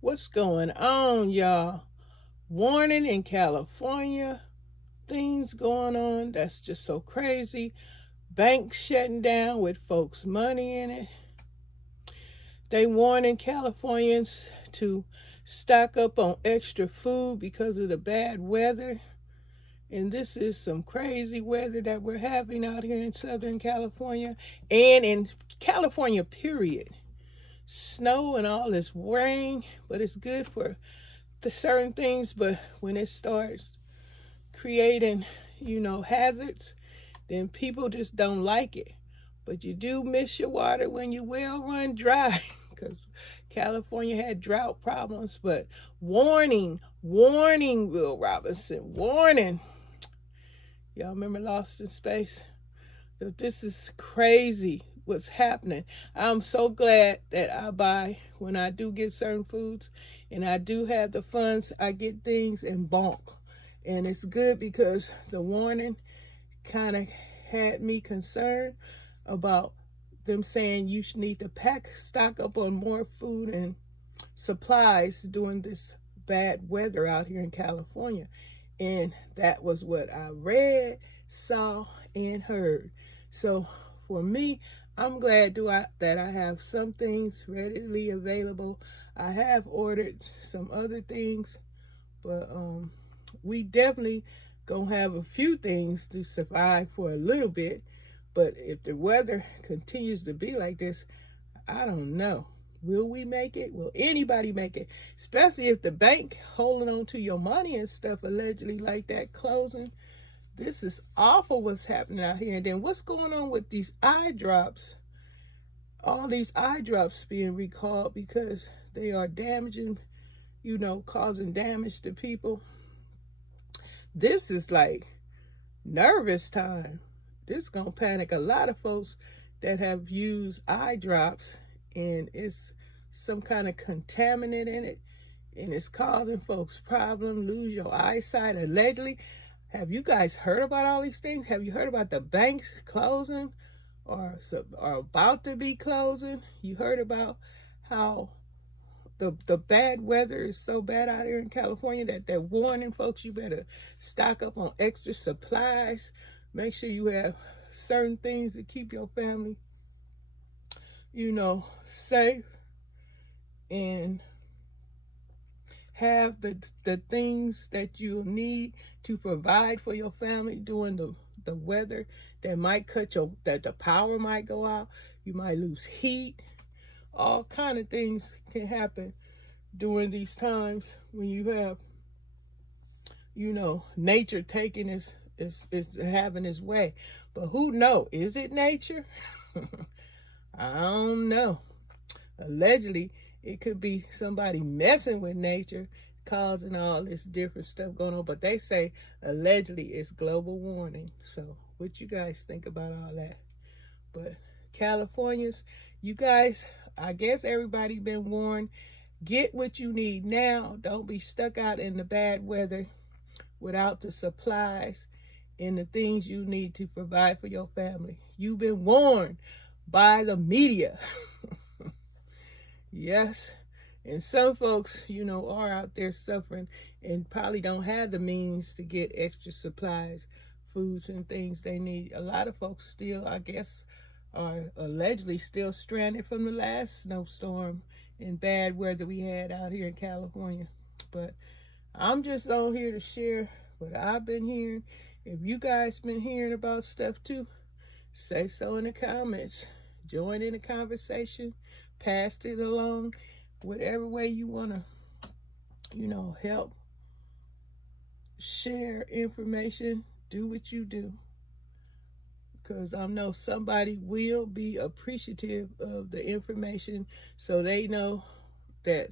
What's going on, y'all? Warning in California. Things going on that's just so crazy. Banks shutting down with folks' money in it. They warning Californians to stock up on extra food because of the bad weather. And this is some crazy weather that we're having out here in Southern California and in California, period. Snow and all this rain, but it's good for the certain things, but when it starts creating, hazards, then people just don't like it. But you do miss your water when your well run dry, because California had drought problems. But warning, warning, Will Robinson, warning. Y'all remember Lost in Space? So this is crazy what's happening. I'm so glad that I buy when I do get certain foods and I do have the funds, I get things in bulk. And it's good because the warning kind of had me concerned about them saying you should need to stock up on more food and supplies during this bad weather out here in California. And that was what I read, saw, and heard. So for me, I'm glad that I have some things readily available. I have ordered some other things, but we definitely gonna have a few things to survive for a little bit. But if the weather continues to be like this, I don't know. Will we make it? Will anybody make it? Especially if the bank holding on to your money and stuff allegedly like that closing. This is awful what's happening out here. And then what's going on with these eye drops? All these eye drops being recalled because they are damaging, causing damage to people. This is like nervous time. This is going to panic a lot of folks that have used eye drops, and it's some kind of contaminant in it, and it's causing folks problems, lose your eyesight allegedly. Have you guys heard about all these things? Have you heard about the banks closing or about to be closing? You heard about how the bad weather is so bad out here in California that they're warning folks you better stock up on extra supplies. Make sure you have certain things to keep your family, safe, and have the things that you need to provide for your family during the weather that might that the power might go out. You might lose heat. All kind of things can happen during these times when you have, nature taking is having its way. But who knows? Is it nature? I don't know. Allegedly, it could be somebody messing with nature, causing all this different stuff going on. But they say allegedly it's global warming. So what you guys think about all that? But Californians, you guys, I guess everybody been warned. Get what you need now. Don't be stuck out in the bad weather without the supplies and the things you need to provide for your family. You've been warned by the media. Yes. And some folks, are out there suffering and probably don't have the means to get extra supplies, foods, and things they need. A lot of folks still, I guess, are allegedly still stranded from the last snowstorm and bad weather we had out here in California. But I'm just on here to share what I've been hearing. If you guys been hearing about stuff too, say so in the comments. Join in the conversation. Pass it along. Whatever way you want to, help share information, do what you do. Because I know somebody will be appreciative of the information so they know that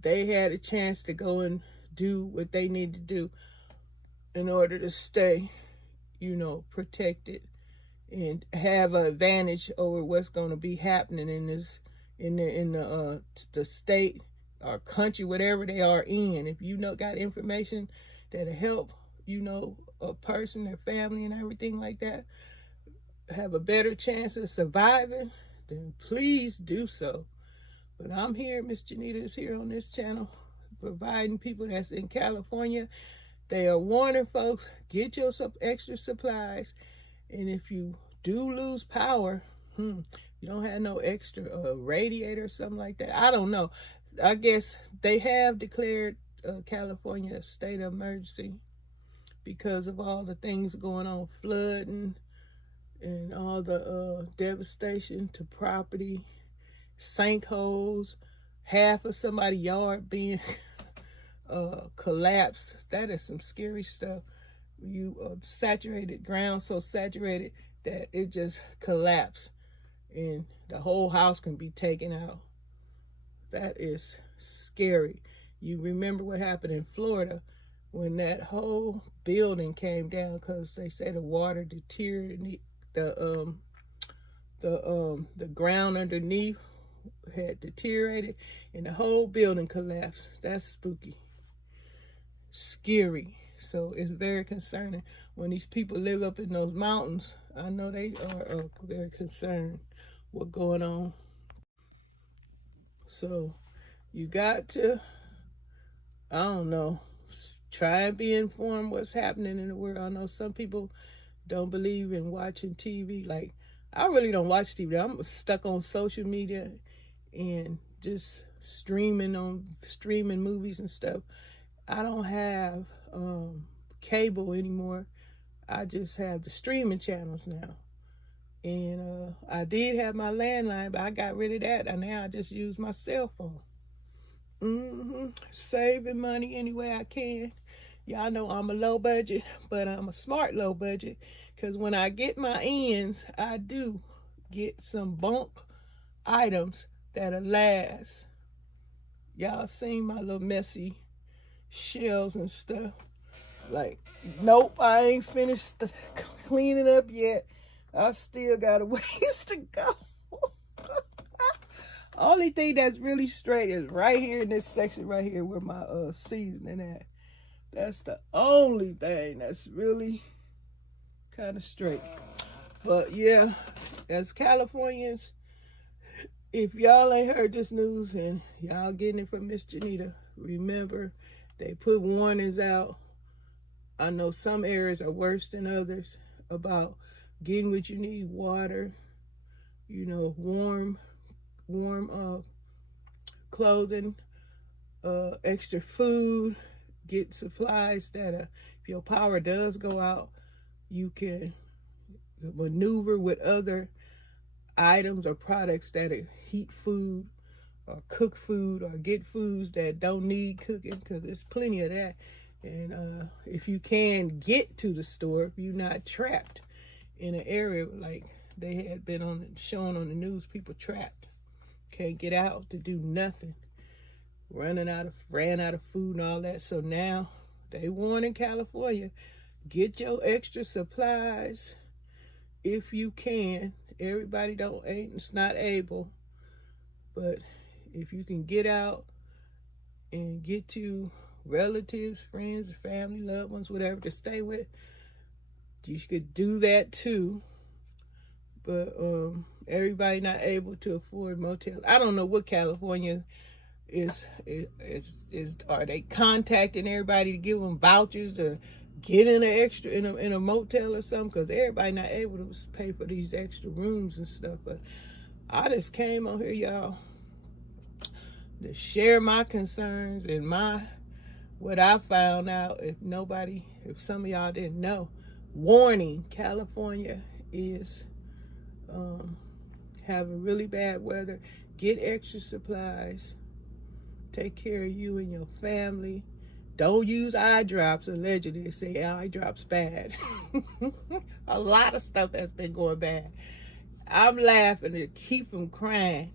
they had a chance to go and do what they need to do in order to stay, protected and have an advantage over what's going to be happening in the state or country, whatever they are in. If you got information that'll help, a person, their family, and everything like that, have a better chance of surviving, then please do so. But I'm here, Miss Janita is here on this channel, providing people that's in California. They are warning folks, get yourself extra supplies. And if you do lose power, you don't have no extra radiator or something like that. I don't know. I guess they have declared California a state of emergency because of all the things going on, flooding and all the devastation to property, sinkholes, half of somebody's yard being collapsed. That is some scary stuff. You saturated ground, so saturated that it just collapsed and the whole house can be taken out. That is scary. You remember what happened in Florida when that whole building came down because they say the water deteriorated, the ground underneath had deteriorated and the whole building collapsed. That's spooky, scary. So it's very concerning when these people live up in those mountains. I know they are very concerned what's going on. So you got to, I don't know, try and be informed what's happening in the world. I know some people don't believe in watching TV. Like, I really don't watch TV. I'm stuck on social media and just streaming movies and stuff. I don't have cable anymore. I just have the streaming channels now. And I did have my landline, but I got rid of that, and now I just use my cell phone. Saving money any way I can. Y'all know I'm a low budget, but I'm a smart low budget, because when I get my ends, I do get some bulk items that'll last. Y'all seen my little messy shelves and stuff. Like, nope, I ain't finished cleaning up yet. I still got a ways to go. Only thing that's really straight is right here in this section right here where my seasoning at. That's the only thing that's really kind of straight. But yeah, as Californians, if y'all ain't heard this news and y'all getting it from Miss Janita, remember they put warnings out. I know some areas are worse than others about getting what you need, water, you know, warm clothing, extra food, get supplies that if your power does go out, you can maneuver with other items or products that heat food or cook food or get foods that don't need cooking, because there's plenty of that. And if you can get to the store, if you're not trapped in an area like they had been shown on the news, people trapped, can't get out to do nothing, ran out of food and all that. So now they warn in California, get your extra supplies if you can. Everybody it's not able, but if you can get out and get to relatives, friends, family, loved ones, whatever to stay with, you could do that too. But everybody not able to afford motels. I don't know what California is. Are they contacting everybody to give them vouchers to get in an extra in a motel or something? Because everybody not able to pay for these extra rooms and stuff. But I just came on here, y'all, to share my concerns and what I found out. If some of y'all didn't know, warning, California is having really bad weather. Get extra supplies. Take care of you and your family. Don't use eye drops. Allegedly, they say eye drops bad. A lot of stuff has been going bad. I'm laughing to keep from crying.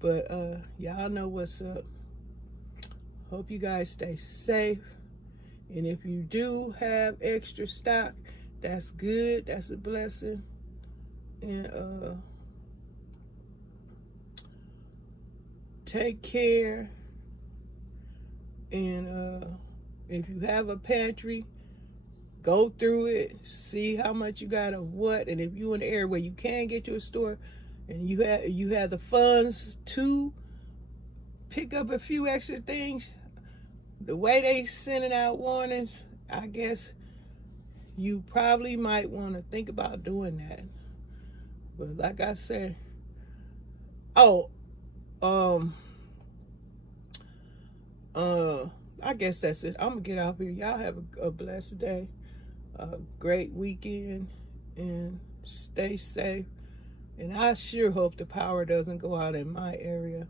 But y'all know what's up. Hope you guys stay safe. And if you do have extra stock, that's good. That's a blessing. And take care. And if you have a pantry, go through it, see how much you got of what. And if you're in an area where you can get to a store and you have the funds to pick up a few extra things. The way they sending out warnings, I guess you probably might want to think about doing that. But like I said, I guess that's it. I'm gonna get off here. Y'all have a blessed day, a great weekend, and stay safe. And I sure hope the power doesn't go out in my area.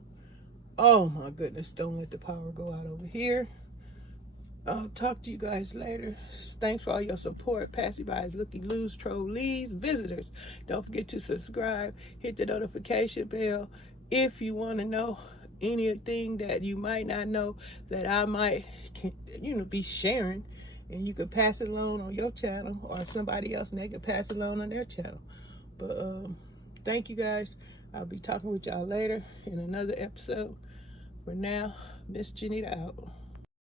Oh my goodness, don't let the power go out over here. I'll talk to you guys later. Thanks for all your support. Passy-bys, looky-loos, trollees, visitors. Don't forget to subscribe. Hit the notification bell if you want to know anything that you might not know that I might, be sharing. And you can pass it along on your channel, or somebody else, and they can pass it along on their channel. But thank you guys. I'll be talking with y'all later in another episode. For now, Miss Janita out.